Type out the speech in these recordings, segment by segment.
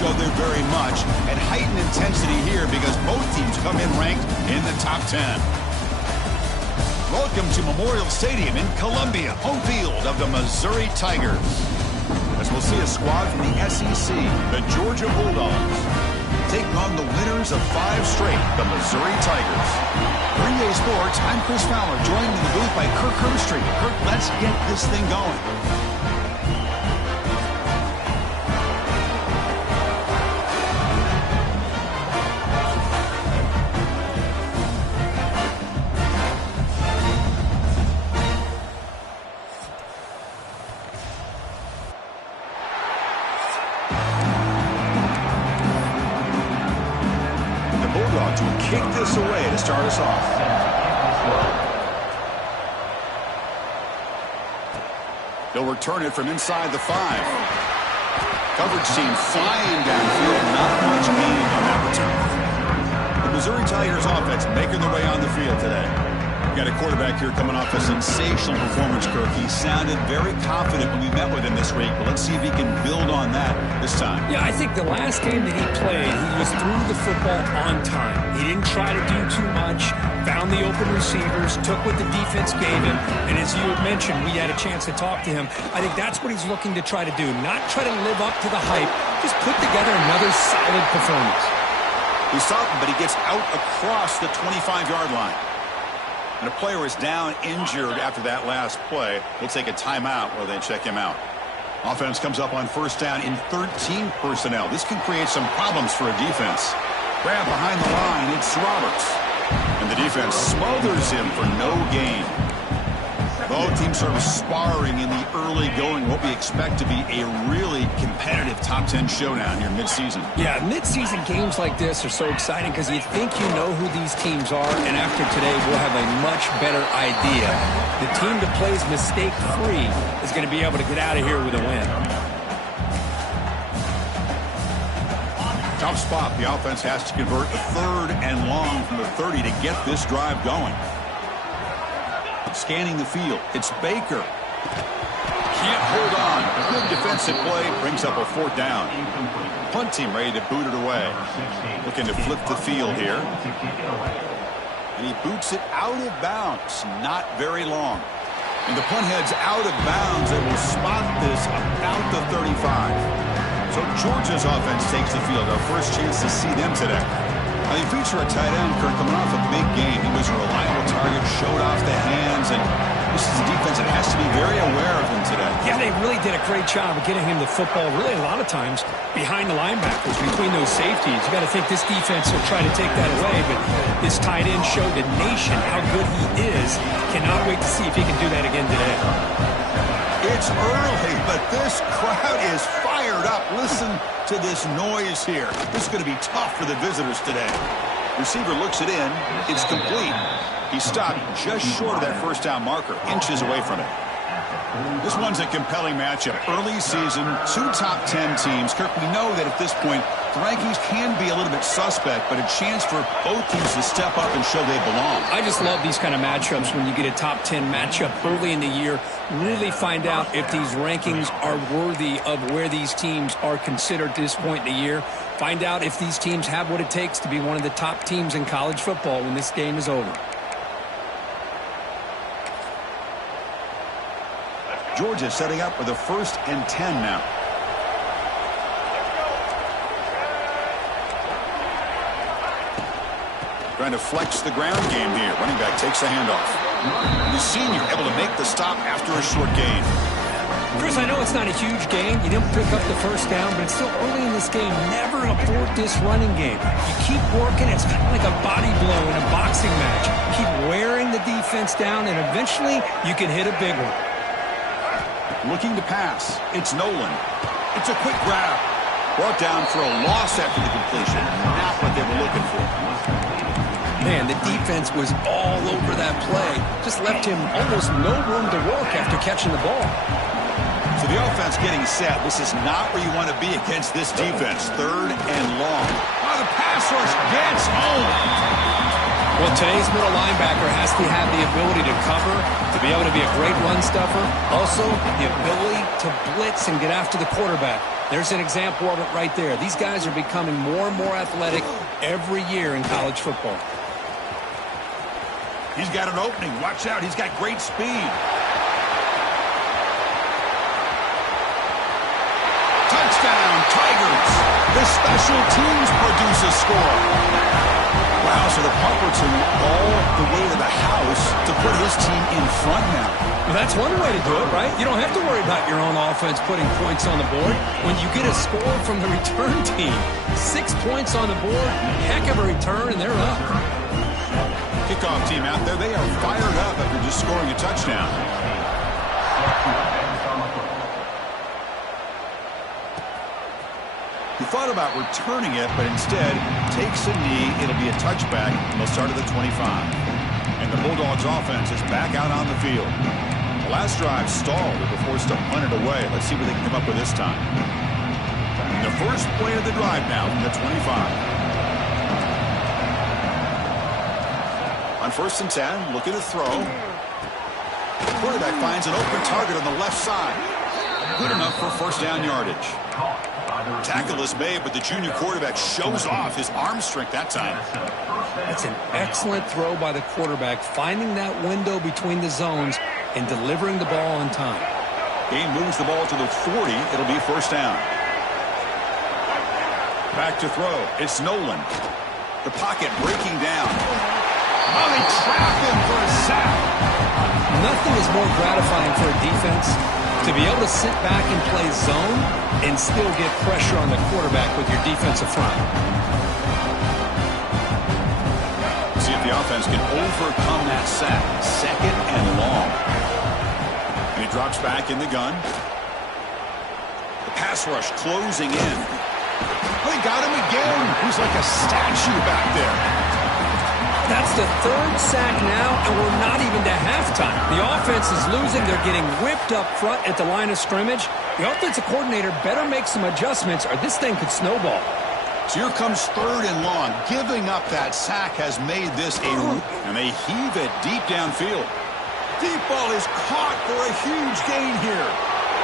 show there very much, and heightened intensity here because both teams come in ranked in the top 10. Welcome to Memorial Stadium in Columbia, home field of the Missouri Tigers. As we'll see a squad from the SEC, the Georgia Bulldogs, taking on the winners of 5 straight, the Missouri Tigers. 3A Sports, I'm Chris Fowler, joined in the booth by Kirk Herbstreit. Kirk, let's get this thing going. Kick this away to start us off. He'll return it from inside the 5. Coverage team flying downfield, not much gain on that return. The Missouri Tigers offense making their way on the field today. We've got a quarterback here coming off a sensational performance, Kirk. He sounded very confident when we met with him this week, but let's see if he can build on that this time. Yeah, I think the last game that he played, he was through the football on time. He didn't try to do too much, found the open receivers, took what the defense gave him, and as you had mentioned, we had a chance to talk to him. I think that's what he's looking to try to do, not try to live up to the hype, just put together another solid performance. He's stopping, but he gets out across the 25-yard line. And a player is down injured after that last play. We'll take a timeout while they check him out. Offense comes up on first down in 13 personnel. This can create some problems for a defense. Grab behind the line, it's Roberts. And the defense smothers him for no gain. Both teams sort of sparring in the early going, what we expect to be a really competitive top 10 showdown here mid-season. Yeah, mid-season games like this are so exciting because you think you know who these teams are, and after today we'll have a much better idea. The team that plays mistake-free is going to be able to get out of here with a win. Tough spot. The offense has to convert a 3rd and long from the 30 to get this drive going. Scanning the field, it's Baker. Can't hold on. Good defensive play brings up a 4th down. Punt team ready to boot it away. Looking to flip the field here. And he boots it out of bounds. Not very long. And the punt heads out of bounds. They will spot this about the 35. So Georgia's offense takes the field. Our first chance to see them today. Now, they feature a tight end, Kirk, coming off a big game. He was a reliable target, showed off the hands, and this is a defense that has to be very aware of him today. Yeah, they really did a great job of getting him the football, really a lot of times, behind the linebackers, between those safeties. You got to think this defense will try to take that away, but this tight end showed the nation how good he is. Cannot wait to see if he can do that again today. It's early, but this crowd is fired up. Listen to this noise here. This is going to be tough for the visitors today. Receiver looks it in. It's complete. He stopped just short of that first down marker, inches away from it. This one's a compelling matchup. Early season, 2 top 10 teams. Kirk, we know that at this point, the rankings can be a little bit suspect, but a chance for both teams to step up and show they belong. I just love these kind of matchups when you get a top 10 matchup early in the year. Really find out if these rankings are worthy of where these teams are considered at this point in the year. Find out if these teams have what it takes to be one of the top teams in college football when this game is over. Georgia setting up with a 1st and 10 now. Trying to flex the ground game here. Running back takes the handoff. The senior able to make the stop after a short gain. Chris, I know it's not a huge gain. You didn't pick up the first down, but it's still early in this game. Never abort this running game. You keep working. It's kind of like a body blow in a boxing match. Keep wearing the defense down, and eventually you can hit a big one. Looking to pass. It's Nolan. It's a quick grab. Brought down for a loss after the completion. Not what they were looking for. Man, the defense was all over that play. Just left him almost no room to work after catching the ball. So the offense getting set. This is not where you want to be against this defense. 3rd and long. Oh, the pass rush gets home. Well, today's middle linebacker has to have the ability to cover, to be able to be a great run stuffer. Also, the ability to blitz and get after the quarterback. There's an example of it right there. These guys are becoming more and more athletic every year in college football. He's got an opening. Watch out. He's got great speed. Touchdown, Tigers. The special teams produce a score. Wow, so the punter took all the way to the house to put his team in front now. Well, that's one way to do it, right? You don't have to worry about your own offense putting points on the board. When you get a score from the return team, 6 points on the board, heck of a return, and they're up. Kickoff team out there, they are fired up after just scoring a touchdown. He thought about returning it, but instead takes a knee. It'll be a touchback, and they'll start at the 25. And the Bulldogs offense is back out on the field. The last drive stalled. They were forced to punt it away. Let's see what they can come up with this time. And the first play of the drive now from the 25. On 1st and 10, looking to throw. The quarterback finds an open target on the left side. Good enough for first down yardage. Tackle is made, but the junior quarterback shows off his arm strength that time. That's an excellent throw by the quarterback, finding that window between the zones and delivering the ball on time. Game moves the ball to the 40. It'll be first down. Back to throw. It's Nolan. The pocket breaking down. Oh, they trap him for a sack. Nothing is more gratifying for a defense to be able to sit back and play zone and still get pressure on the quarterback with your defensive front. See if the offense can overcome that sack. 2nd and long. And he drops back in the gun. The pass rush closing in. They got him again. He's like a statue back there. That's the 3rd sack now, and we're not even to halftime. The offense is losing. They're getting whipped up front at the line of scrimmage. The offensive coordinator better make some adjustments, or this thing could snowball. So here comes 3rd and long. Giving up that sack has made this and they heave it deep downfield. Deep ball is caught for a huge gain here.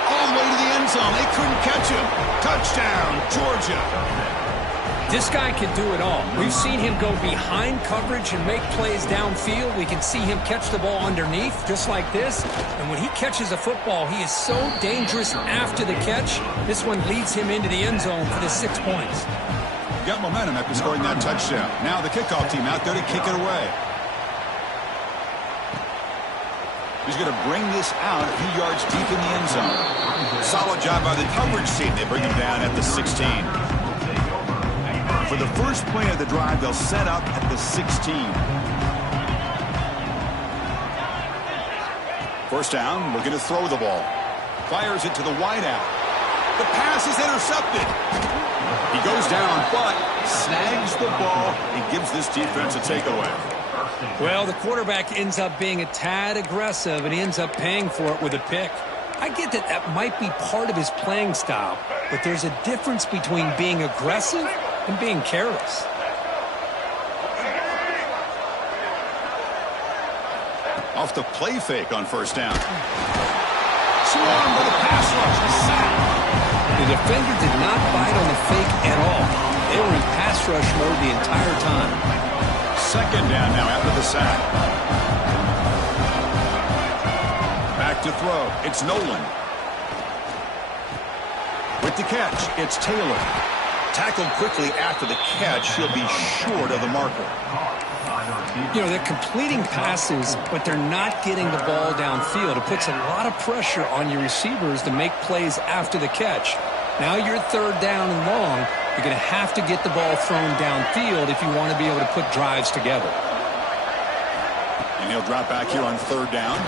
All the way to the end zone. They couldn't catch him. Touchdown, Georgia. This guy can do it all. We've seen him go behind coverage and make plays downfield. We can see him catch the ball underneath, just like this. And when he catches a football, he is so dangerous after the catch. This one leads him into the end zone for the 6 points. Got momentum after scoring that touchdown. Now the kickoff team out there to kick it away. He's going to bring this out a few yards deep in the end zone. Solid job by the coverage team. They bring him down at the 16. For the first play of the drive, they'll set up at the 16. First down, looking to throw the ball. Fires it to the wideout. The pass is intercepted. He goes down, but snags the ball and gives this defense a takeaway. Well, the quarterback ends up being a tad aggressive, and he ends up paying for it with a pick. I get that that might be part of his playing style, but there's a difference between being aggressive and being careless. Off the play fake on first down. Swarmed by the pass rush. A sack. The defender did not bite on the fake at all. They were in pass rush mode the entire time. 2nd down now after the sack. Back to throw. It's Nolan. With the catch, it's Taylor. Tackled quickly after the catch. He'll be short of the marker. You know, they're completing passes, but they're not getting the ball downfield. It puts a lot of pressure on your receivers to make plays after the catch. Now you're 3rd down and long. You're going to have to get the ball thrown downfield if you want to be able to put drives together. And he'll drop back here on 3rd down.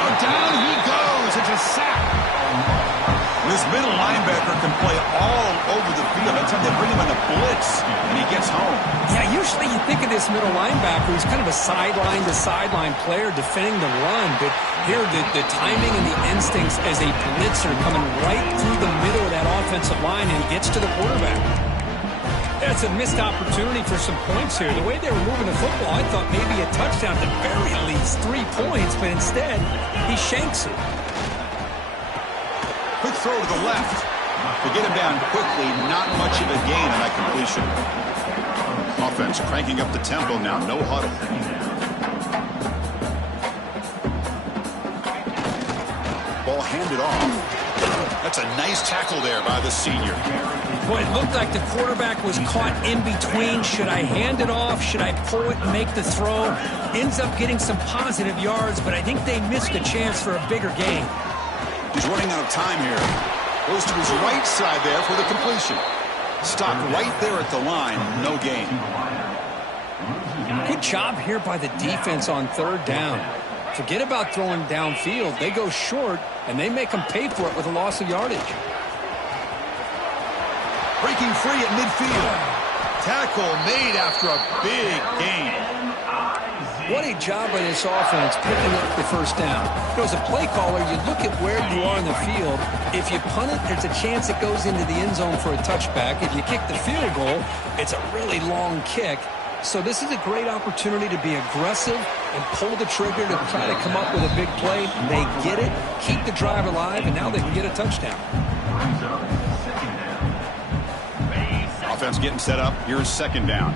Oh, down he goes. It's a sack. This middle linebacker can play all over the field. That's how they bring him in a blitz, and he gets home. Yeah, usually you think of this middle linebacker who's kind of a sideline-to-sideline player defending the run, but here the timing and the instincts as a blitzer coming right through the middle of that offensive line, and he gets to the quarterback. That's a missed opportunity for some points here. The way they were moving the football, I thought maybe a touchdown, at the very least 3 points, but instead, he shanks it. Quick throw to the left. To get him down quickly, not much of a gain on that completion. Offense cranking up the tempo now, no huddle. Ball handed off. That's a nice tackle there by the senior. Boy, it looked like the quarterback was caught in between. Should I hand it off? Should I pull it and make the throw? Ends up getting some positive yards, but I think they missed a chance for a bigger gain. He's running out of time here. Goes to his right side there for the completion. Stopped right there at the line. No gain. Good job here by the defense on third down. Forget about throwing downfield. They go short, and they make them pay for it with a loss of yardage. Breaking free at midfield. Tackle made after a big gain. What a job by this offense picking up the first down. As a play caller, you look at where you are in the field. If you punt it, there's a chance it goes into the end zone for a touchback. If you kick the field goal, it's a really long kick. So this is a great opportunity to be aggressive and pull the trigger to try to come up with a big play. They get it, keep the drive alive, and now they can get a touchdown. Offense getting set up. Here's second down.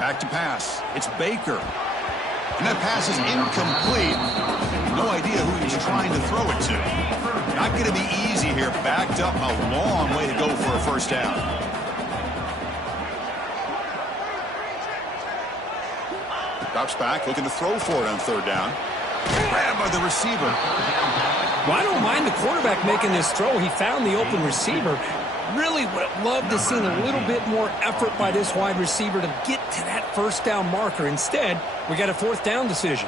Back to pass. It's Baker. And that pass is incomplete. No idea who he's trying to throw it to. Not going to be easy here. Backed up a long way to go for a first down. Drops back, looking to throw for it on third down. Grabbed by the receiver. Well, I don't mind the quarterback making this throw. He found the open receiver. Really would have loved to see a little bit more effort by this wide receiver to get to that first down marker. Instead, we got a fourth down decision.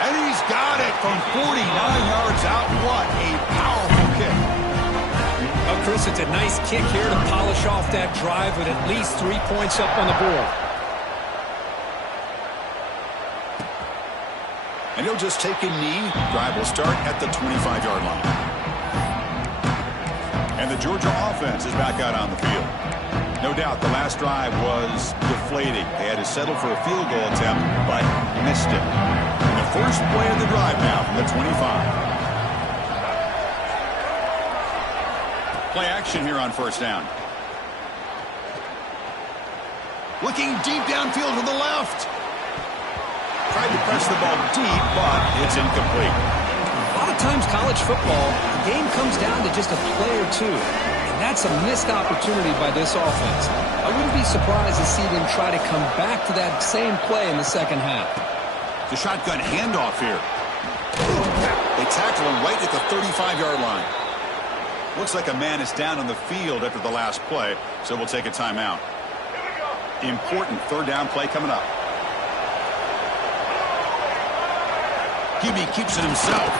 And he's got it from 49 yards out. What a powerful kick. Well, Chris, it's a nice kick here to polish off that drive with at least 3 points up on the board. And he'll just take a knee. Drive will start at the 25-yard line. And the Georgia offense is back out on the field. No doubt the last drive was deflating. They had to settle for a field goal attempt, but missed it. And the first play of the drive now from the 25. Play action here on first down. Looking deep downfield to the left. Tried to press the ball deep, but it's incomplete. A lot of times college football, the game comes down to just a play or two. And that's a missed opportunity by this offense. I wouldn't be surprised to see them try to come back to that same play in the second half. The shotgun handoff here. They tackle him right at the 35-yard line. Looks like a man is down on the field after the last play, so we'll take a timeout. Important third down play coming up. QB keeps it himself.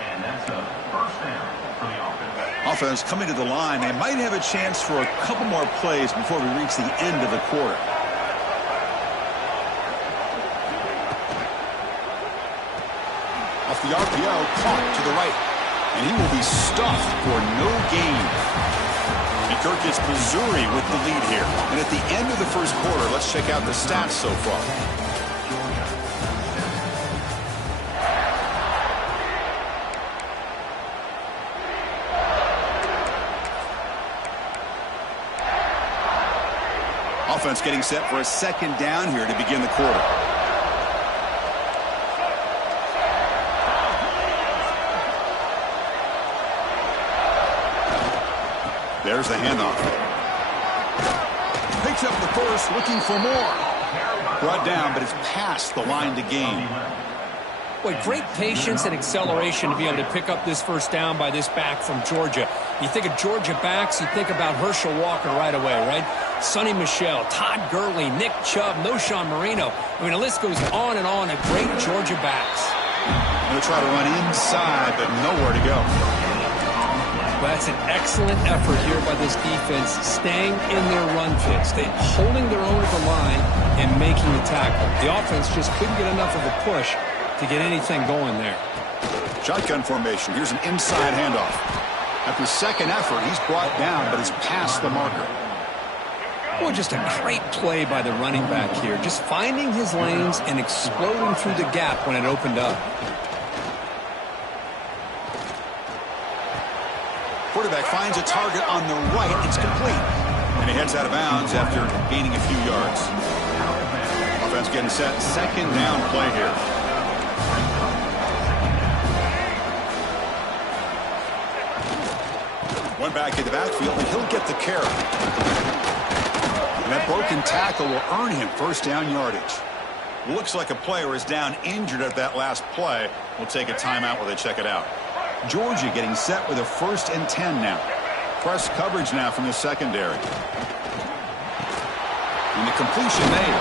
And that's a first down for the offense. Offense coming to the line. They might have a chance for a couple more plays before we reach the end of the quarter. Off the RPO, caught to the right. And he will be stuffed for no gain. And Kirk gets Missouri with the lead here. And at the end of the first quarter, let's check out the stats so far. Offense getting set for a second down here to begin the quarter. There's the handoff. Picks up the first, looking for more. Brought down, but it's past the line to gain. Boy, great patience and acceleration to be able to pick up this first down by this back from Georgia. You think of Georgia backs, you think about Herschel Walker right away, right? Sonny Michel, Todd Gurley, Nick Chubb, Noshawn Marino. I mean, the list goes on and on of great Georgia backs. Going to try to run inside, but nowhere to go. Well, That's an excellent effort here by this defense, staying in their run fit, holding their own at the line and making the tackle. The offense just couldn't get enough of a push to get anything going there. Shotgun formation. Here's an inside handoff. After second effort, he's brought down, but is past the marker. Boy, just a great play by the running back here. Just finding his lanes and exploding through the gap when it opened up. Quarterback finds a target on the right. It's complete. And he heads out of bounds after gaining a few yards. Offense getting set. Second down play here. One back in the backfield, and he'll get the carry. And that broken tackle will earn him first down yardage. Looks like a player is down injured at that last play. We'll take a timeout while they check it out. Georgia getting set with a 1st and 10 now. Press coverage now from the secondary. And the completion made.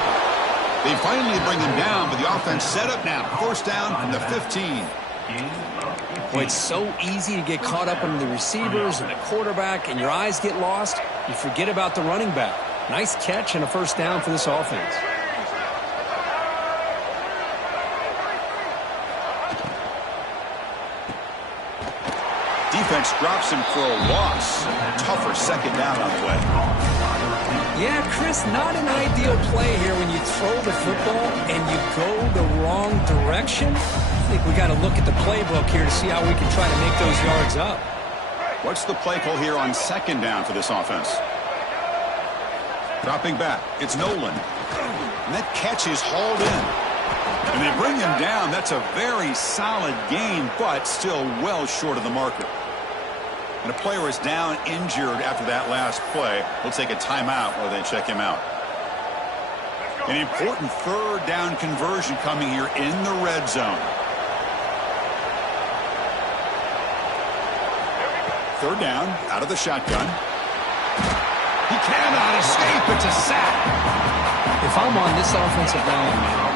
They finally bring him down, but the offense set up now. First down from the 15. Boy, it's so easy to get caught up in the receivers and the quarterback, and your eyes get lost. You forget about the running back. Nice catch and a first down for this offense. Defense drops him for a loss. Tougher second down on the way. Yeah, Chris, not an ideal play here when you throw the football and you go the wrong direction. I think we got to look at the playbook here to see how we can try to make those yards up. What's the play call here on second down for this offense? Dropping back. It's Nolan. And that catch is hauled in. And they bring him down. That's a very solid gain, but still well short of the marker. And a player is down injured after that last play. We'll take a timeout while they check him out. An important third down conversion coming here in the red zone. Third down, out of the shotgun. He cannot escape. It's a sack. If I'm on this offensive line, man,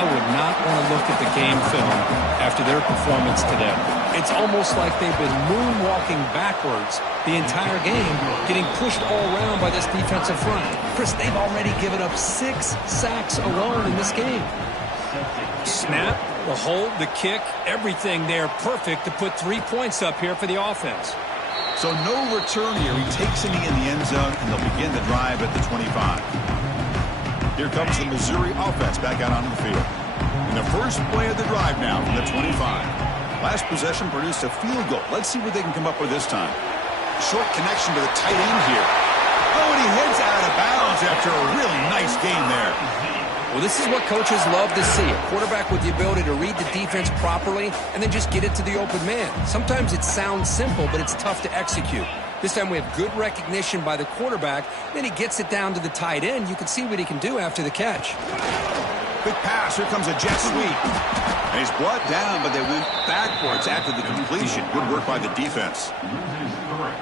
I would not want to look at the game film after their performance today. It's almost like they've been moonwalking backwards the entire game, getting pushed all around by this defensive front. Chris, they've already given up 6 sacks alone in this game. Snap, the hold, the kick, everything there perfect to put 3 points up here for the offense. So no return here. He takes it in the end zone, and they'll begin the drive at the 25. Here comes the Missouri offense back out onto the field. And the first play of the drive now from the 25. Last possession produced a field goal. Let's see what they can come up with this time. Short connection to the tight end here. Oh, and he heads out of bounds after a really nice game there. Well, this is what coaches love to see. A quarterback with the ability to read the defense properly and then just get it to the open man. Sometimes it sounds simple, but it's tough to execute. This time we have good recognition by the quarterback. Then he gets it down to the tight end. You can see what he can do after the catch. Quick pass. Here comes a jet sweep. And he's brought down, but they went backwards after the completion. Good work by the defense.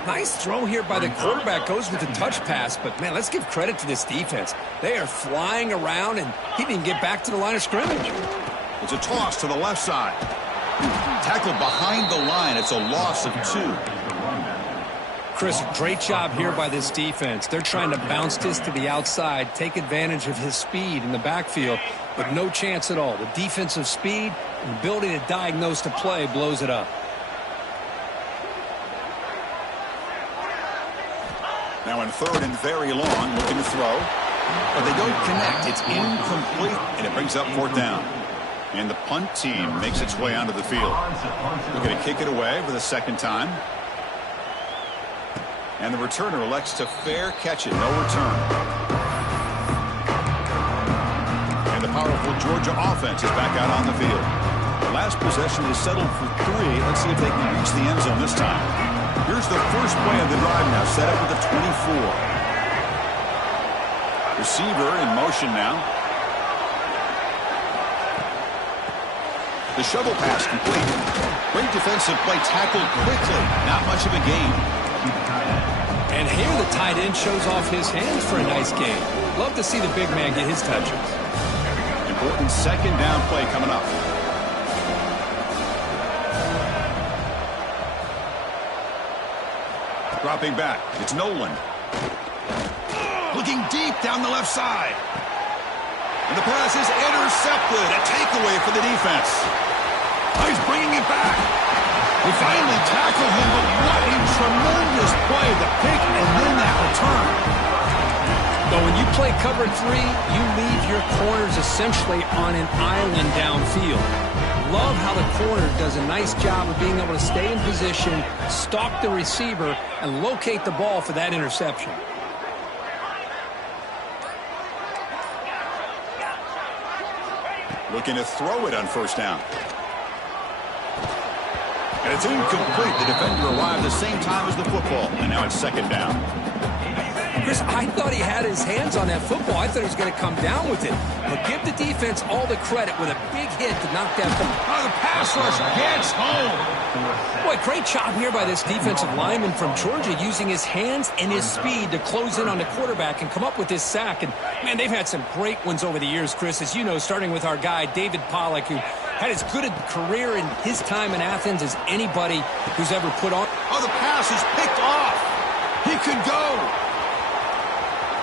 Nice throw here by the quarterback. Goes with a touch pass, but, man, let's give credit to this defense. They are flying around, and he didn't get back to the line of scrimmage. It's a toss to the left side. Tackled behind the line. It's a loss of 2. Chris, great job here by this defense. They're trying to bounce this to the outside, take advantage of his speed in the backfield, but no chance at all. The defensive speed and ability to diagnose the play blows it up. Now in third and very long, looking to throw. But they don't connect. It's incomplete, and it brings up 4th down. And the punt team makes its way onto the field. They're going to kick it away for the second time. And the returner elects to fair catch it. No return. And the powerful Georgia offense is back out on the field. The last possession is settled for 3. Let's see if they can reach the end zone this time. Here's the first play of the drive now, set up with the 24. Receiver in motion now. The shovel pass complete. Great defensive play, tackled quickly. Not much of a gain. And here the tight end shows off his hands for a nice game. Love to see the big man get his touches. Important second down play coming up. Dropping back. It's Nolan. Looking deep down the left side. And the pass is intercepted. A takeaway for the defense. Oh, he's bringing it back. They finally tackled him, but what a tremendous play. The pick and then that return. But when you play cover 3, you leave your corners essentially on an island downfield. Love how the corner does a nice job of being able to stay in position, stalk the receiver, and locate the ball for that interception. Looking to throw it on first down. And it's incomplete. The defender arrived the same time as the football, and now it's second down. Chris, I thought he had his hands on that football. I thought he was going to come down with it. But give the defense all the credit with a big hit to knock that ball. Oh, the pass rush gets home. Boy, great job here by this defensive lineman from Georgia using his hands and his speed to close in on the quarterback and come up with this sack. And, man, they've had some great ones over the years, Chris, as you know, starting with our guy, David Pollack, who had as good a career in his time in Athens as anybody who's ever put on. Oh, the pass is picked off. He could go.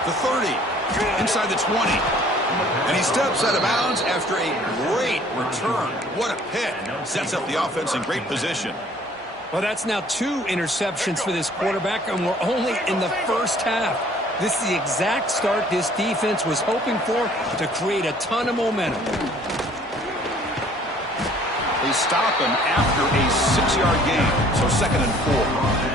The 30, inside the 20. And he steps out of bounds after a great return. What a pick. Sets up the offense in great position. Well, that's now 2 interceptions for this quarterback, and we're only in the first half. This is the exact start this defense was hoping for to create a ton of momentum. They stop him after a 6-yard gain, so second and 4.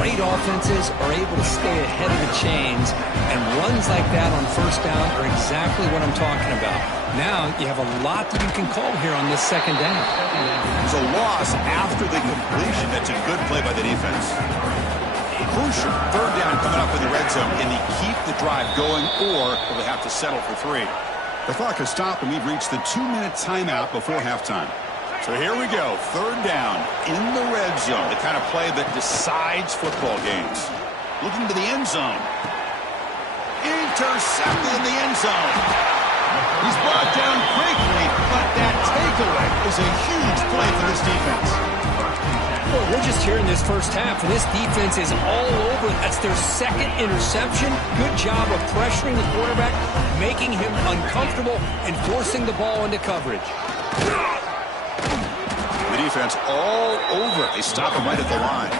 Great offenses are able to stay ahead of the chains, and runs like that on first down are exactly what I'm talking about. Now you have a lot that you can call here on this second down. It's a loss after the completion. That's a good play by the defense. Crucial third down coming up in the red zone. Can they keep the drive going, or will they have to settle for 3? The clock has stopped, and we've reached the 2-minute timeout before halftime. So here we go, third down in the red zone, the kind of play that decides football games. Looking to the end zone. Intercepted in the end zone. He's brought down quickly, but that takeaway is a huge play for this defense. Well, we're just here in this first half, and this defense is all over. That's their second interception. Good job of pressuring the quarterback, making him uncomfortable, and forcing the ball into coverage. The defense all over it. They stop him right at the line.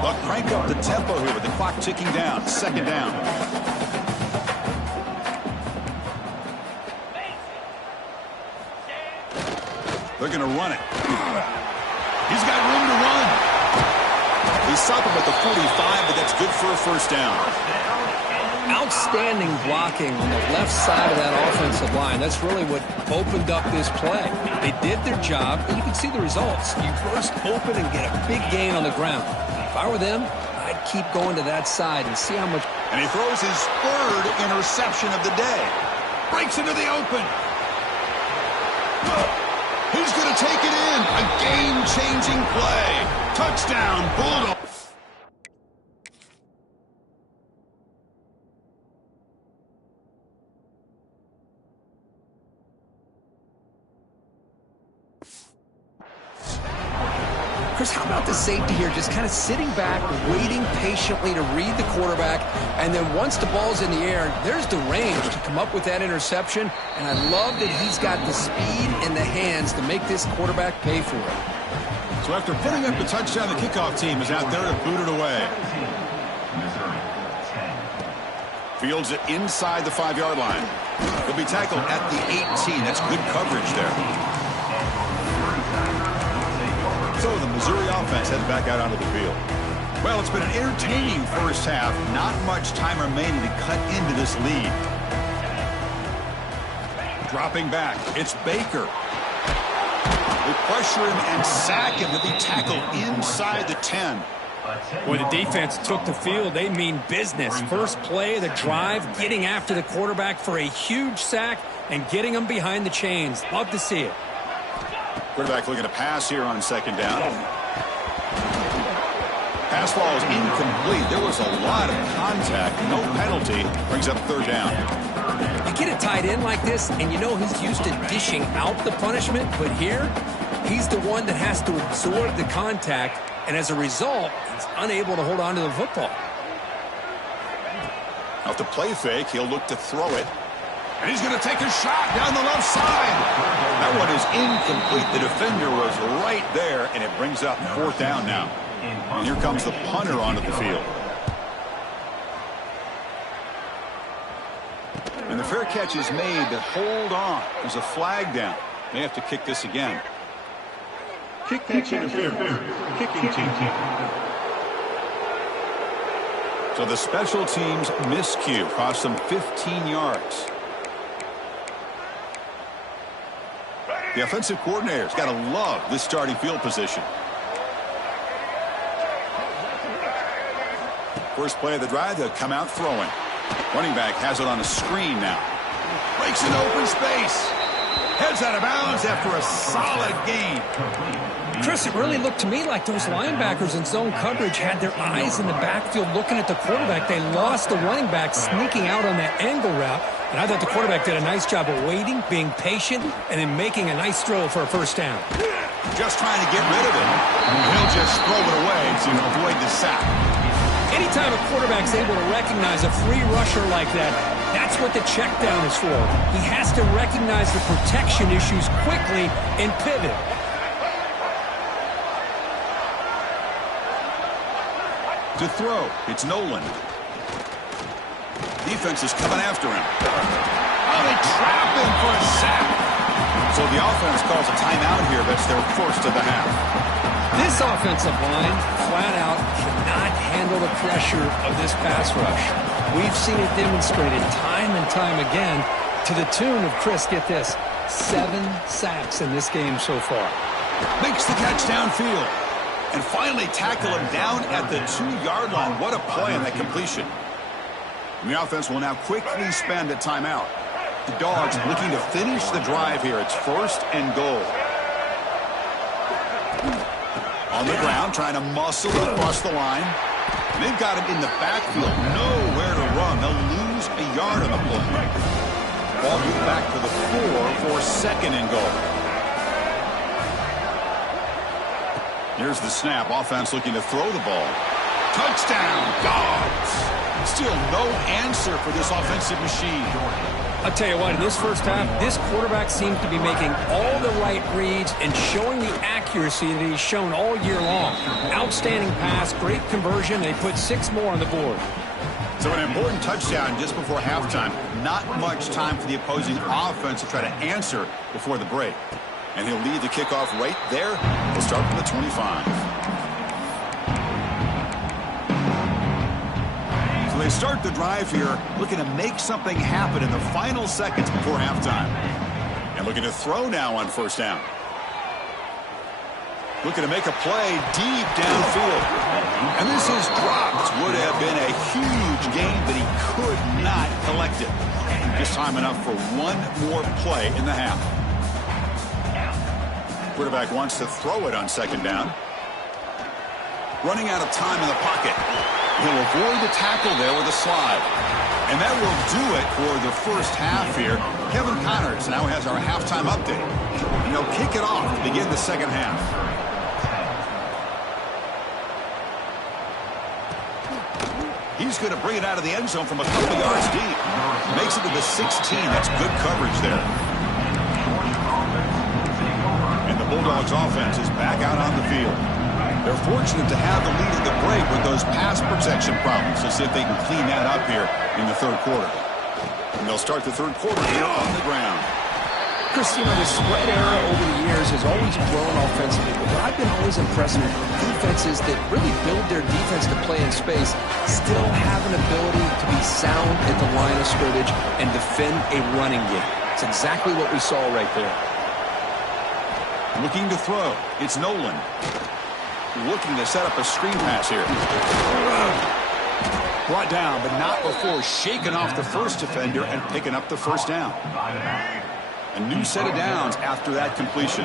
But crank up the tempo here with the clock ticking down. Second down. They're going to run it. He's got room to run. They stop him at the 45, but that's good for a first down. Outstanding blocking on the left side of that offensive line. That's really what opened up this play. They did their job, and you can see the results. You burst open and get a big gain on the ground. If I were them, I'd keep going to that side and see how much. And he throws his third interception of the day. Breaks into the open. He's going to take it in. A game-changing play. Touchdown, Bulldogs. Chris, how about the safety here? Just kind of sitting back, waiting patiently to read the quarterback, and then once the ball's in the air, there's the range to come up with that interception, and I love that he's got the speed and the hands to make this quarterback pay for it. So after putting up the touchdown, the kickoff team is out there to boot it away. Fields it inside the 5-yard line. He'll be tackled at the 18. That's good coverage there. So the Missouri offense heads back out onto the field. Well, it's been an entertaining first half. Not much time remaining to cut into this lead. Dropping back, it's Baker. They pressure him and sack him. He'll be tackled inside the 10. When the defense took the field, they mean business. First play of the drive, getting after the quarterback for a huge sack and getting him behind the chains. Love to see it. Quarterback looking to pass here on second down. Pass ball is incomplete. There was a lot of contact. No penalty. Brings up third down. You get a tight end like this, and you know he's used to dishing out the punishment, but here, he's the one that has to absorb the contact and as a result, he's unable to hold on to the football. Off the play fake, he'll look to throw it. And he's going to take a shot down the left side. That one is incomplete. The defender was right there, and it brings up 4th down now. And here comes the punter onto the field. And the fair catch is made, but hold on. There's a flag down. They have to kick this again. Kick catch interference. Kicking team. So the special teams miscue cost them 15 yards. The offensive coordinator's got to love this starting field position. First play of the drive, they'll come out throwing. Running back has it on a screen now. Breaks into open space. Heads out of bounds after a solid gain. Chris, it really looked to me like those linebackers in zone coverage had their eyes in the backfield looking at the quarterback. They lost the running back sneaking out on that angle route. And I thought the quarterback did a nice job of waiting, being patient, and then making a nice throw for a 1st down. Just trying to get rid of it. He'll just throw it away to avoid the sack. Anytime a quarterback's able to recognize a free rusher like that, that's what the check down is for. He has to recognize the protection issues quickly and pivot. To throw, it's Nolan. Defense is coming after him. Oh, they trap him for a sack. So the offense calls a timeout here. That's their first of the half. This offensive line, flat out, cannot handle the pressure of this pass rush. We've seen it demonstrated time and time again to the tune of, Chris, get this, 7 sacks in this game so far. Makes the catch downfield. And finally tackle him down at the 2-yard line. What a play on that completion. And the offense will now quickly spend a timeout. The Dogs looking to finish the drive here. It's 1st and goal. On the ground, trying to muscle across the line. And they've got him in the backfield. Nowhere to run. They'll lose a yard on the play. Ball moved back to the 4 for 2nd and goal. Here's the snap. Offense looking to throw the ball. Touchdown, Dogs. Still no answer for this offensive machine. I'll tell you what, in this first half, this quarterback seems to be making all the right reads and showing the accuracy that he's shown all year long. Outstanding pass, great conversion. They put 6 more on the board. So an important touchdown just before halftime. Not much time for the opposing offense to try to answer before the break. And he'll lead the kickoff right there. He'll start from the 25. So they start the drive here, looking to make something happen in the final seconds before halftime. And looking to throw now on 1st down. Looking to make a play deep downfield. And this is dropped. Would have been a huge gain, but he could not collect it. Just time enough for one more play in the half. Quarterback wants to throw it on 2nd down. Running out of time in the pocket. He'll avoid the tackle there with a slide. And that will do it for the first half here. Kevin Connors now has our halftime update. And he'll kick it off to begin the 2nd half. He's going to bring it out of the end zone from a couple yards deep. Makes it to the 16. That's good coverage there. And the Bulldogs offense is back out on the field. They're fortunate to have the lead at the break with those pass protection problems. Let's see if they can clean that up here in the 3rd quarter. And they'll start the 3rd quarter here on the ground. Chris, you know, the spread era over the years has always grown offensively, but what I've been always impressed with defenses that really build their defense to play in space still have an ability to be sound at the line of scrimmage and defend a running game. It's exactly what we saw right there. Looking to throw. It's Nolan. Looking to set up a screen pass here. Brought down, but not before shaking off the first defender and picking up the 1st down. A new set of downs after that completion.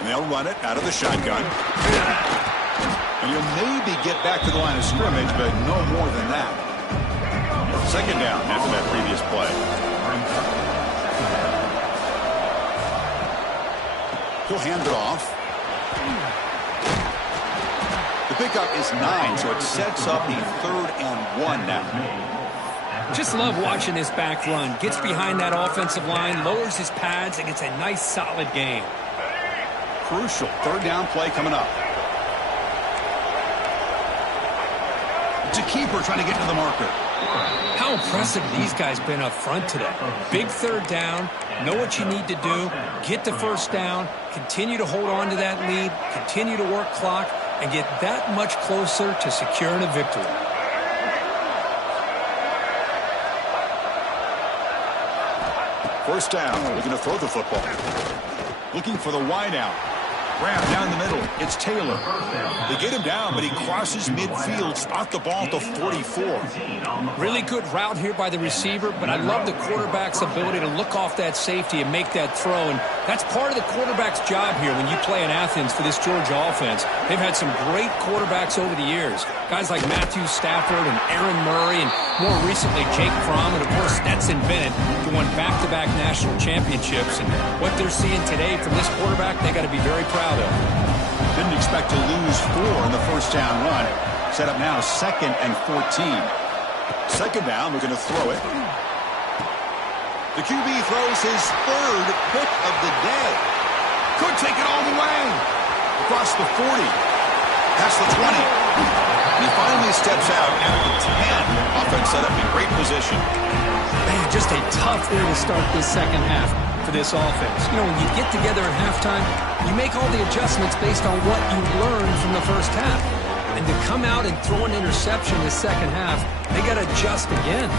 And they'll run it out of the shotgun. And you'll maybe get back to the line of scrimmage, but no more than that. 2nd down after that previous play. He'll hand it off. The pickup is 9, so it sets up a 3rd and 1 now. Just love watching this back run. Gets behind that offensive line, lowers his pads, and gets a nice solid gain. Crucial 3rd down play coming up. It's a keeper trying to get to the marker. How impressive these guys been up front today. Big 3rd down, know what you need to do, get the 1st down, continue to hold on to that lead, continue to work clock, and get that much closer to securing a victory. First down, looking to throw the football. Looking for the wide out. Grab down the middle. It's Taylor. They get him down, but he crosses midfield. Spot the ball to 44. Really good route here by the receiver, but I love the quarterback's ability to look off that safety and make that throw. And that's part of the quarterback's job here when you play in Athens for this Georgia offense. They've had some great quarterbacks over the years. Guys like Matthew Stafford and Aaron Murray, and more recently Jake Fromm, and of course Stetson Bennett, who won back-to-back national championships. And what they're seeing today from this quarterback, they got to be very proud of. Didn't expect to lose 4 in the first down run. Set up now 2nd and 14. 2nd down, we're going to throw it. The QB throws his 3rd pick of the day. Could take it all the way. Across the 40. Past the 20. He finally steps out at the 10. Offense set up in great position. Man, just a tough way to start this second half for this offense. You know, when you get together at halftime, you make all the adjustments based on what you learned from the first half. And to come out and throw an interception in the second half, they got to adjust again.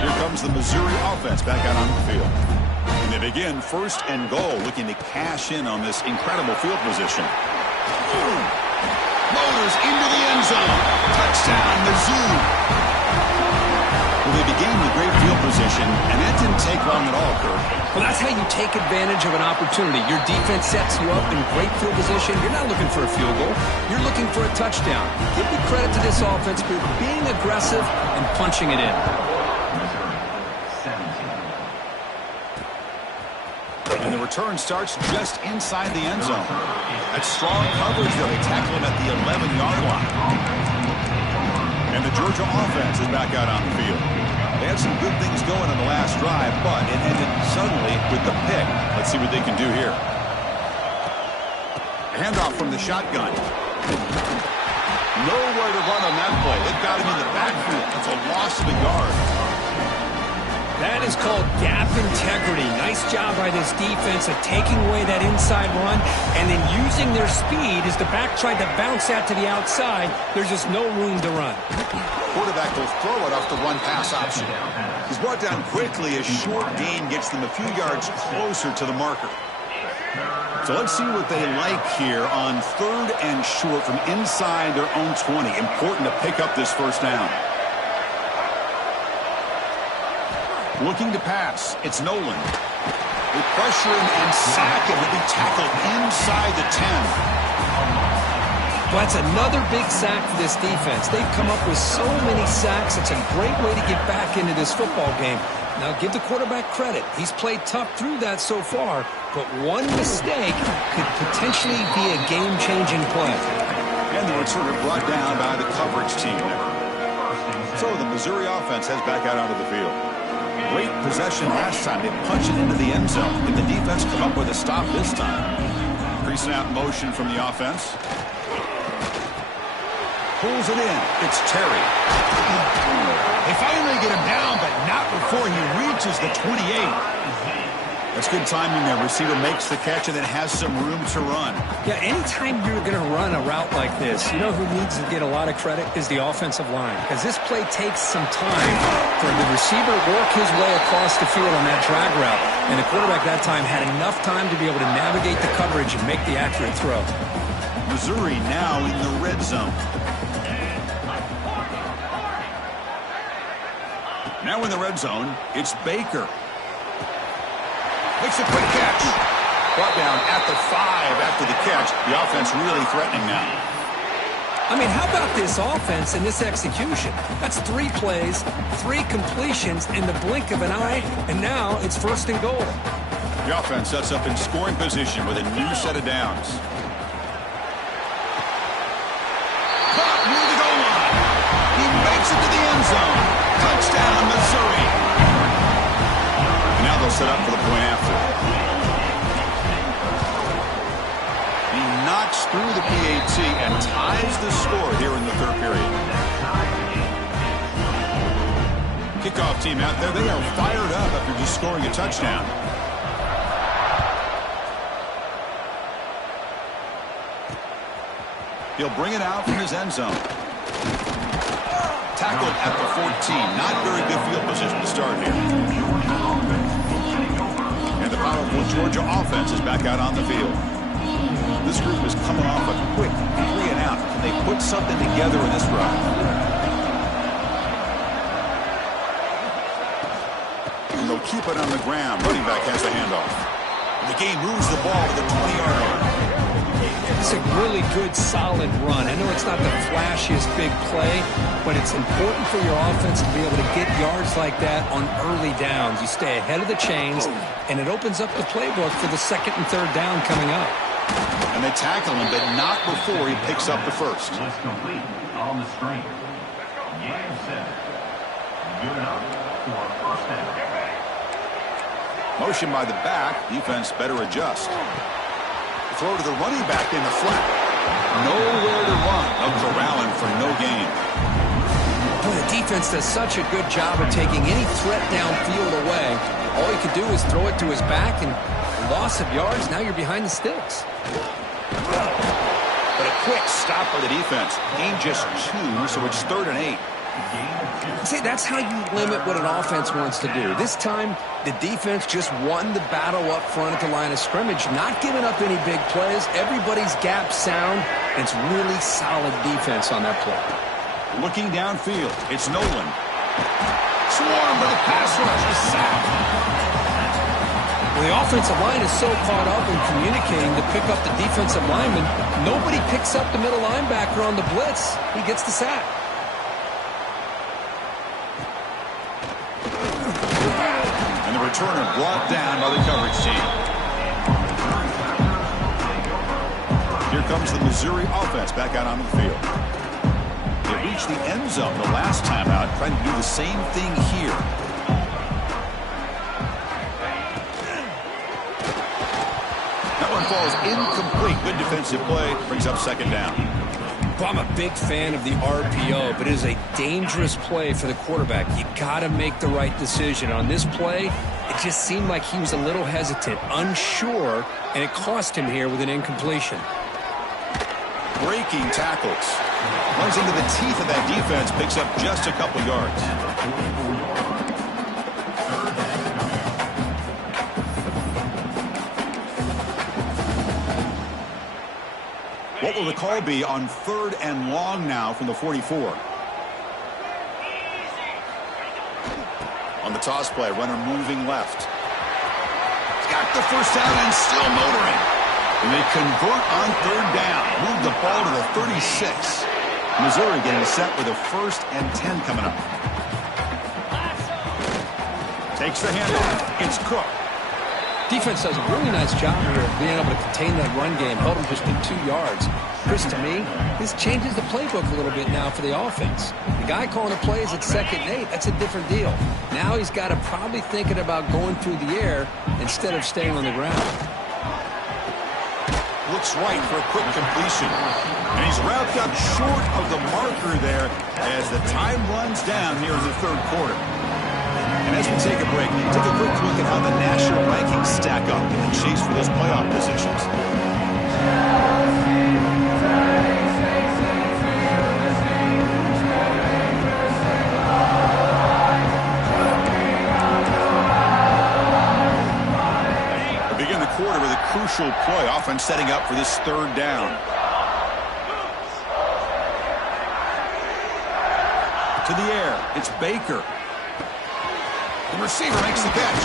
Here comes the Missouri offense back out on the field. And they begin 1st and goal, looking to cash in on this incredible field position. Motors into the end zone. Touchdown, Mizzou. Well, they began with great field position, and that didn't take long at all, Kirk. Well, that's how you take advantage of an opportunity. Your defense sets you up in great field position. You're not looking for a field goal. You're looking for a touchdown. Give the credit to this offense for being aggressive and punching it in. And the return starts just inside the end zone. That's strong coverage, though. They tackle him at the 11-yard line. And the Georgia offense is back out on the field. They had some good things going on the last drive, but it ended suddenly with the pick. Let's see what they can do here. Handoff from the shotgun. Nowhere to run on that play. They've got him in the backfield. It's a loss of a yard. That is called gap integrity. Nice job by this defense of taking away that inside run and then using their speed as the back tried to bounce that to the outside. There's just no room to run. Quarterback will throw it off the run-pass option. He's brought down quickly. A short gain gets them a few yards closer to the marker. So let's see what they like here on 3rd and short from inside their own 20. Important to pick up this 1st down. Looking to pass. It's Nolan. They pressure him and sack him. He'll be tackled inside the 10. Well, that's another big sack for this defense. They've come up with so many sacks. It's a great way to get back into this football game. Now, give the quarterback credit. He's played tough through that so far, but one mistake could potentially be a game-changing play. And the returner brought down by the coverage team there. So the Missouri offense heads back out onto the field. Great possession last time. They punch it into the end zone. Did the defense come up with a stop this time? Pre-snap motion from the offense. Pulls it in. It's Terry. They finally get him down, but not before he reaches the 28. That's good timing there. Receiver makes the catch and then has some room to run. Yeah, anytime you're going to run a route like this, you know who needs to get a lot of credit is the offensive line. Because this play takes some time for the receiver to work his way across the field on that drag route. And the quarterback that time had enough time to be able to navigate the coverage and make the accurate throw. Missouri now in the red zone. Now in the red zone, it's Baker. Makes a quick catch. Brought down at the 5 after the catch. The offense really threatening now. I mean, how about this offense and this execution? That's 3 plays, 3 completions in the blink of an eye, and now it's 1st and goal. The offense sets up in scoring position with a new set of downs. Caught near the goal line. He makes it to the end zone. Touchdown, Missouri. And now they'll set up for the point after. He knocks through the PAT and ties the score here in the 3rd period. Kickoff team out there, they are fired up after just scoring a touchdown. He'll bring it out from his end zone. Tackled at the 14. Not very good field position to start here. And the powerful Georgia offense is back out on the field. This group is coming off a quick 3 and out. Can they put something together in this run? And they'll keep it on the ground. Running back has the handoff. The game moves the ball to the 20-yard line. It's a really good, solid run. I know it's not the flashiest big play, but it's important for your offense to be able to get yards like that on early downs. You stay ahead of the chains, and it opens up the playbook for the 2nd and 3rd down coming up. And they tackle him, but not before he picks up the first. Let's complete on the screen. Game set. Good enough for a 1st down. Motion by the back. Defense better adjust. Throw to the running back in the flat. Nowhere to run. They'll corral him for no gain. Boy, the defense does such a good job of taking any threat downfield away. All you can do is throw it to his back, and loss of yards, now you're behind the sticks. But a quick stop by the defense. Gain just 2, so it's 3rd and 8. See, that's how you limit what an offense wants to do. This time, the defense just won the battle up front at the line of scrimmage, not giving up any big plays. Everybody's gap sound, and it's really solid defense on that play. Looking downfield, it's Nolan. Swarmed by the pass rush, a sack. Well, the offensive line is so caught up in communicating to pick up the defensive lineman, nobody picks up the middle linebacker on the blitz. He gets the sack. Returner brought down by the coverage team. Here comes the Missouri offense back out on the field. They reached the end zone the last time out, trying to do the same thing here. That one falls incomplete. Good defensive play. Brings up 2nd down. Well, I'm a big fan of the RPO, but it is a dangerous play for the quarterback. You got to make the right decision. On this play, it just seemed like he was a little hesitant, unsure, and it cost him here with an incompletion. Breaking tackles. Runs into the teeth of that defense, picks up just a couple yards. What will the call be on 3rd and long now from the 44? On the toss play, runner moving left. He's got the first down and still motoring. And they convert on 3rd down. Move the ball to the 36. Missouri getting set with a 1st and 10 coming up. Takes the handoff. It's Cook. Defense does a really nice job here of being able to contain that run game, held him just to 2 yards. Chris, to me, this changes the playbook a little bit now for the offense. The guy calling the plays at 2nd and 8, that's a different deal. Now he's got to probably thinking about going through the air instead of staying on the ground. Looks right for a quick completion. And he's wrapped up short of the marker there as the time runs down here in the 3rd quarter. And as we take a break, take a quick look at how the national rankings stack up in the chase for those playoff positions. We begin the quarter with a crucial play, often setting up for this 3rd down. To the air, it's Baker. The receiver makes the catch.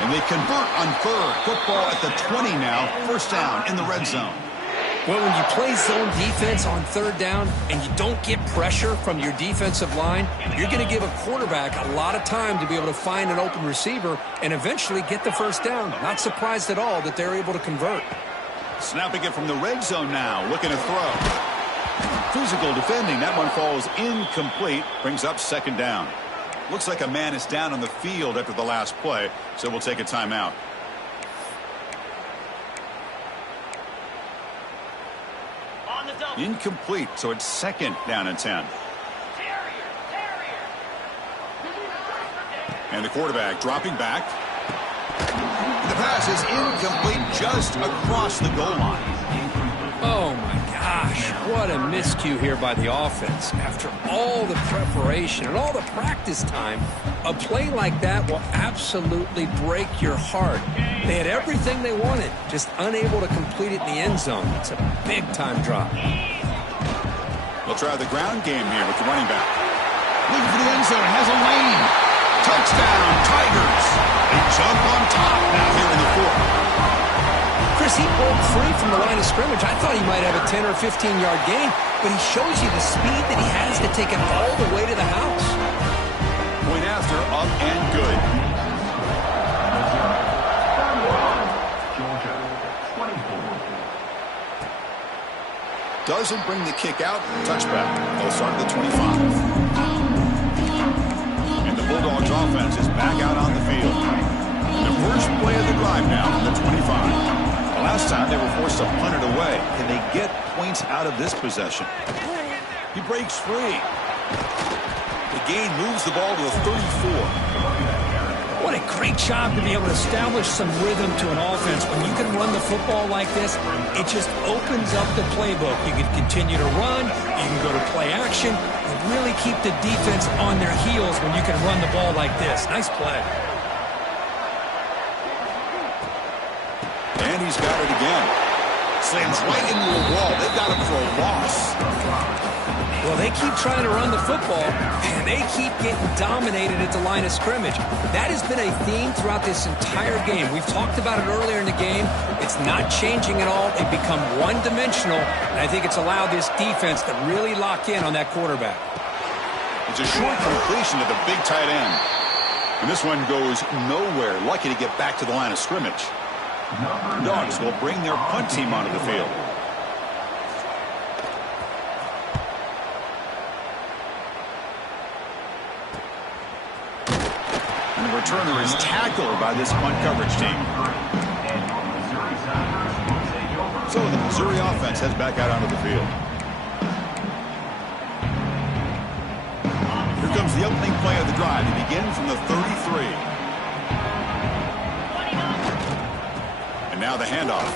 And they convert on 3rd. Football at the 20 now. 1st down in the red zone. Well, when you play zone defense on third down and you don't get pressure from your defensive line, you're going to give a quarterback a lot of time to be able to find an open receiver and eventually get the first down. Not surprised at all that they're able to convert. Snapping it from the red zone now, looking to throw. Physical defending. That one falls incomplete. Brings up second down. Looks like a man is down on the field after the last play, so we'll take a timeout. Incomplete, so it's second down and 10. And the quarterback dropping back. The pass is incomplete, just across the goal line. Oh, my gosh. What a miscue here by the offense. After all the preparation and all the practice time, a play like that will absolutely break your heart. They had everything they wanted, just unable to complete it in the end zone. It's a big-time drop. They'll try the ground game here with the running back. Looking for the end zone, has a lane. Touchdown, Tigers. They jump on top now here in the fourth. Chris, he broke free from the line of scrimmage. I thought he might have a 10 or 15-yard gain, but he shows you the speed that he has to take it all the way to the house. Point after, up and good. Doesn't bring the kick out. Touchback. They'll start at the 25. And the Bulldogs offense is back out on the field. The first play of the drive now from the 25. The last time they were forced to punt it away. Can they get points out of this possession? He breaks free. The gain moves the ball to the 34. What a great job to be able to establish some rhythm to an offense. When you can run the football like this, it just opens up the playbook. You can continue to run, you can go to play action, and really keep the defense on their heels when you can run the ball like this. Nice play. And he's got it again. Slams right into a wall. They've got him for a loss. Well, they keep trying to run the football, and they keep getting dominated at the line of scrimmage. That has been a theme throughout this entire game. We've talked about it earlier in the game. It's not changing at all. They've become one-dimensional, and I think it's allowed this defense to really lock in on that quarterback. It's a short completion to the big tight end. And this one goes nowhere. Lucky to get back to the line of scrimmage. Dogs will bring their punt team onto the field. And the returner is tackled by this punt coverage team. So the Missouri offense heads back out onto the field. Here comes the opening play of the drive. They begin from the 33. And now the handoff.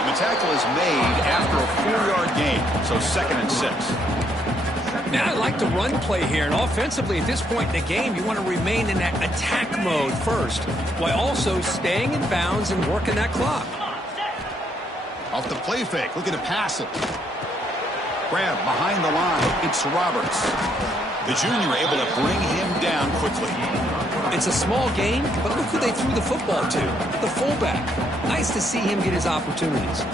And the tackle is made after a 4-yard gain, so 2nd and 6. Now, I like the run play here, and offensively at this point in the game, you want to remain in that attack mode first, while also staying in bounds and working that clock. Off the play fake, looking to pass it. Grab behind the line, it's Roberts. The junior able to bring him down quickly. It's a small game, but look who they threw the football to, the fullback. Nice to see him get his opportunities.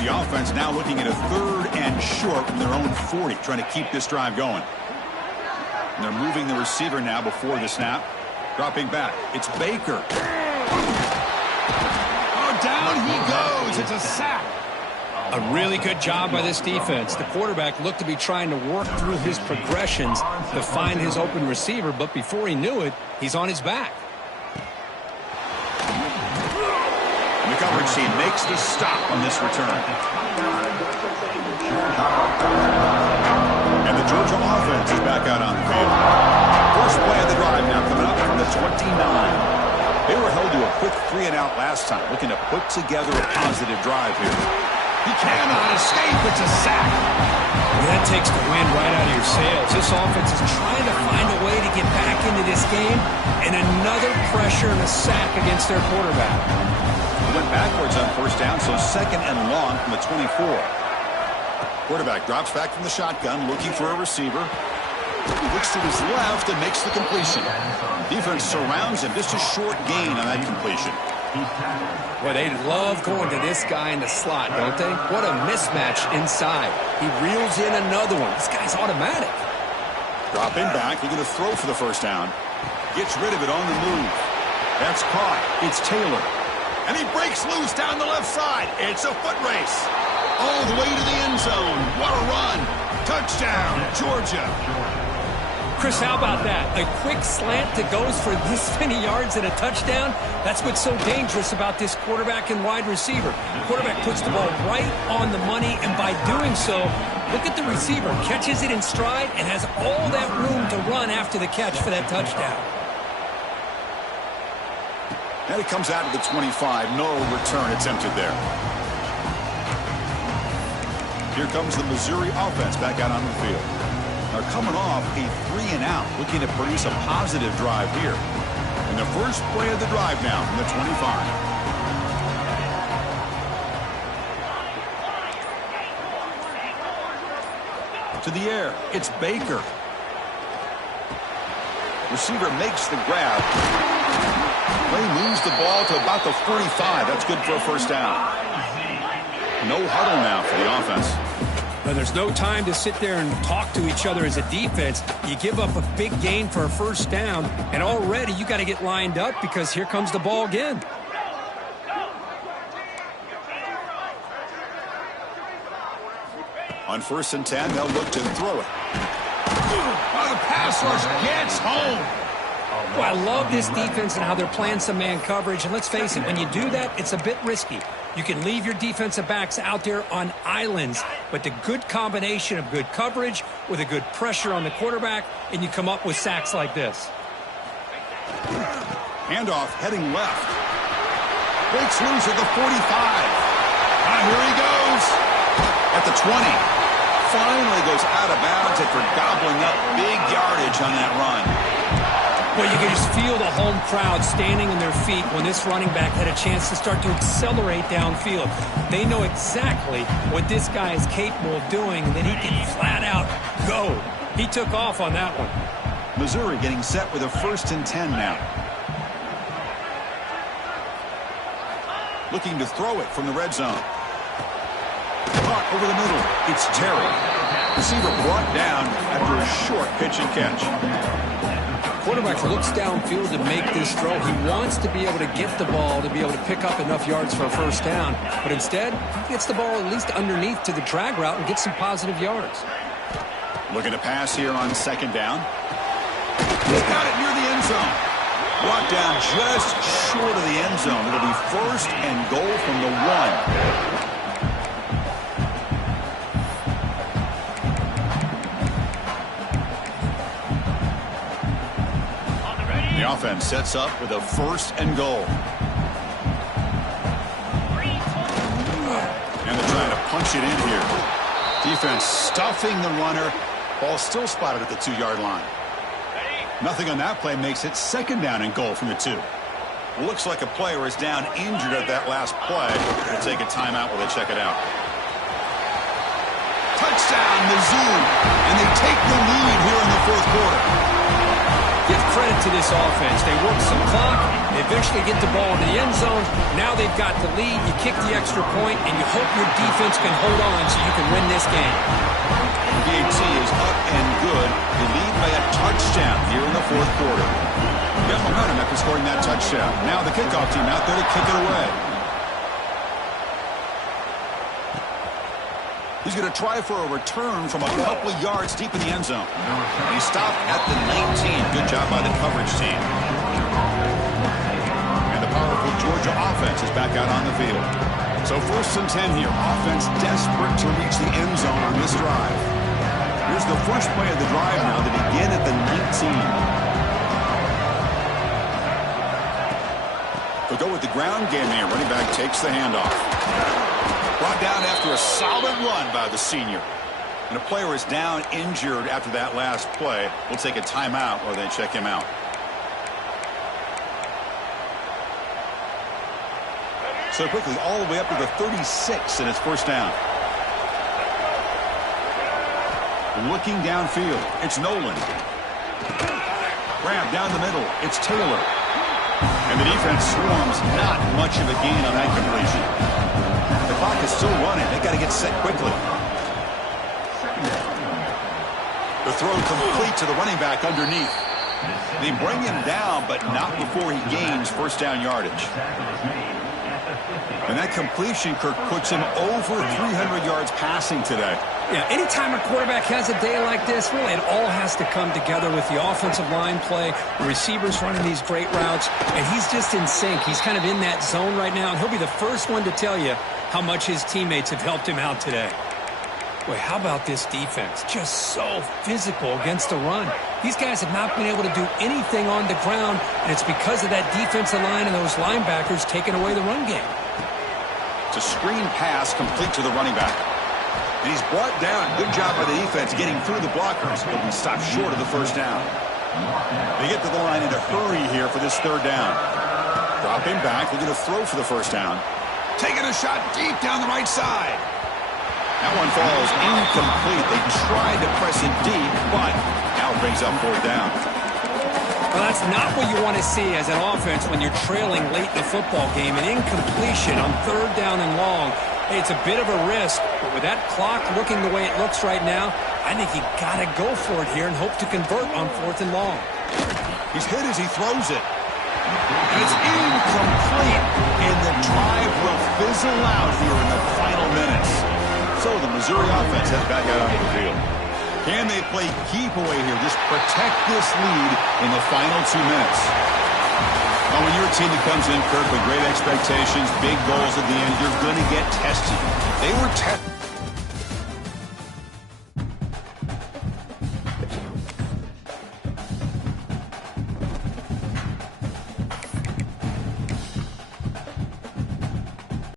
The offense now looking at a 3rd and short from their own 40, trying to keep this drive going. And they're moving the receiver now before the snap. Dropping back, it's Baker. Oh, down he goes. It's a sack. A really good job by this defense. The quarterback looked to be trying to work through his progressions to find his open receiver, but before he knew it, he's on his back. And the coverage team makes the stop on this return. And the Georgia offense is back out on the field. First play of the drive now coming up from the 29. They were held to a quick 3-and-out last time, looking to put together a positive drive here. He cannot escape. It's a sack. Well, that takes the wind right out of your sails. This offense is trying to find a way to get back into this game, and another pressure and a sack against their quarterback. He went backwards on first down, so 2nd and long from the 24. Quarterback drops back from the shotgun, looking for a receiver. He looks to his left and makes the completion. Defense surrounds him. Just a short gain on that completion. He's tackled. Well, they love going to this guy in the slot, don't they? What a mismatch inside. He reels in another one. This guy's automatic. Dropping back, he's going to throw for the first down. Gets rid of it on the move. That's caught. It's Taylor. And he breaks loose down the left side. It's a foot race. All the way to the end zone. What a run. Touchdown, Georgia. Chris, how about that? A quick slant that goes for this many yards and a touchdown? That's what's so dangerous about this quarterback and wide receiver. The quarterback puts the ball right on the money, and by doing so, look at the receiver. Catches it in stride and has all that room to run after the catch for that touchdown. And it comes out to the 25. No return attempted there. Here comes the Missouri offense back out on the field. They're coming off a 3-and-out, looking to produce a positive drive here. And the first play of the drive now from the 25. To the air, it's Baker. Receiver makes the grab. Play moves the ball to about the 45. That's good for a first down. No huddle now for the offense. Now, there's no time to sit there and talk to each other as a defense. You give up a big gain for a first down, and already you got to get lined up because here comes the ball again. On 1st and 10, they'll look to throw it. The pass rush gets home. Well, I love this defense and how they're playing some man coverage. And let's face it, when you do that, it's a bit risky. You can leave your defensive backs out there on islands, but the good combination of good coverage with a good pressure on the quarterback, and you come up with sacks like this. Handoff heading left. Breaks loose at the 45. Here he goes. At the 20. Finally goes out of bounds after gobbling up big yardage on that run. Well, you can just feel the home crowd standing on their feet when this running back had a chance to start to accelerate downfield. They know exactly what this guy is capable of doing, and that he can flat out go. He took off on that one. Missouri getting set with a 1st and 10 now. Looking to throw it from the red zone. Caught over the middle. It's Terry. Receiver brought down after a short pitch and catch. Quarterback looks downfield to make this throw. He wants to be able to get the ball to be able to pick up enough yards for a first down. But instead, he gets the ball at least underneath to the drag route and gets some positive yards. Looking to pass here on 2nd down. He's got it near the end zone. Brought down just short of the end zone. It'll be 1st and goal from the 1. The offense sets up with a 1st and goal. And they're trying to punch it in here. Defense stuffing the runner. Ball still spotted at the 2-yard line. Nothing on that play makes it 2nd down and goal from the 2. Looks like a player is down injured at that last play. They'll take a timeout while they check it out. Touchdown, Mizzou. And they take the lead here in the 4th quarter. Give credit to this offense. They work some clock. They eventually get the ball in the end zone. Now they've got the lead. You kick the extra point, and you hope your defense can hold on so you can win this game. PAT is up and good. They lead by a touchdown here in the 4th quarter. Got momentum after scoring that touchdown. Now the kickoff team out there to kick it away. He's going to try for a return from a couple of yards deep in the end zone. He stopped at the 19. Good job by the coverage team. And the powerful Georgia offense is back out on the field. So 1st and 10 here. Offense desperate to reach the end zone on this drive. Here's the first play of the drive now to begin at the 19. They'll go with the ground game here. Running back takes the handoff. Brought down after a solid run by the senior. And a player is down injured after that last play. We'll take a timeout or they check him out. So quickly all the way up to the 36 and it's 1st down. Looking downfield. It's Nolan. Grab down the middle. It's Taylor. And And the defense swarms, not much of a gain on that completion. The clock is still running. They got to get set quickly. The throw complete to the running back underneath. They bring him down, but not before he gains first down yardage. And that completion, Kirk, puts him over 300 yards passing today. Yeah, anytime a quarterback has a day like this, really it all has to come together with the offensive line play, the receivers running these great routes, and he's just in sync. He's kind of in that zone right now, and he'll be the first one to tell you how much his teammates have helped him out today. Boy, how about this defense? Just so physical against the run. These guys have not been able to do anything on the ground, and it's because of that defensive line and those linebackers taking away the run game. It's a screen pass complete to the running back. And he's brought down. Good job by the defense getting through the blockers. He'll be stopped short of the first down. They get to the line in a hurry here for this third down. Drop him back. They're going to throw for the first down. Taking a shot deep down the right side. That one falls incomplete. They tried to press it deep, but now it brings up fourth down. Well, that's not what you want to see as an offense when you're trailing late in the football game. An incompletion on third down and long. Hey, it's a bit of a risk, but with that clock looking the way it looks right now, I think you got to go for it here and hope to convert on fourth and long. He's hit as he throws it. And it's incomplete, and the drive will fizzle out here in the final minutes. So the Missouri offense heads back out onto the field. Can they play keep away here? Just protect this lead in the final 2 minutes. Now, when you're a team that comes in, Kirk, with great expectations, big goals at the end, you're going to get tested. They were tested.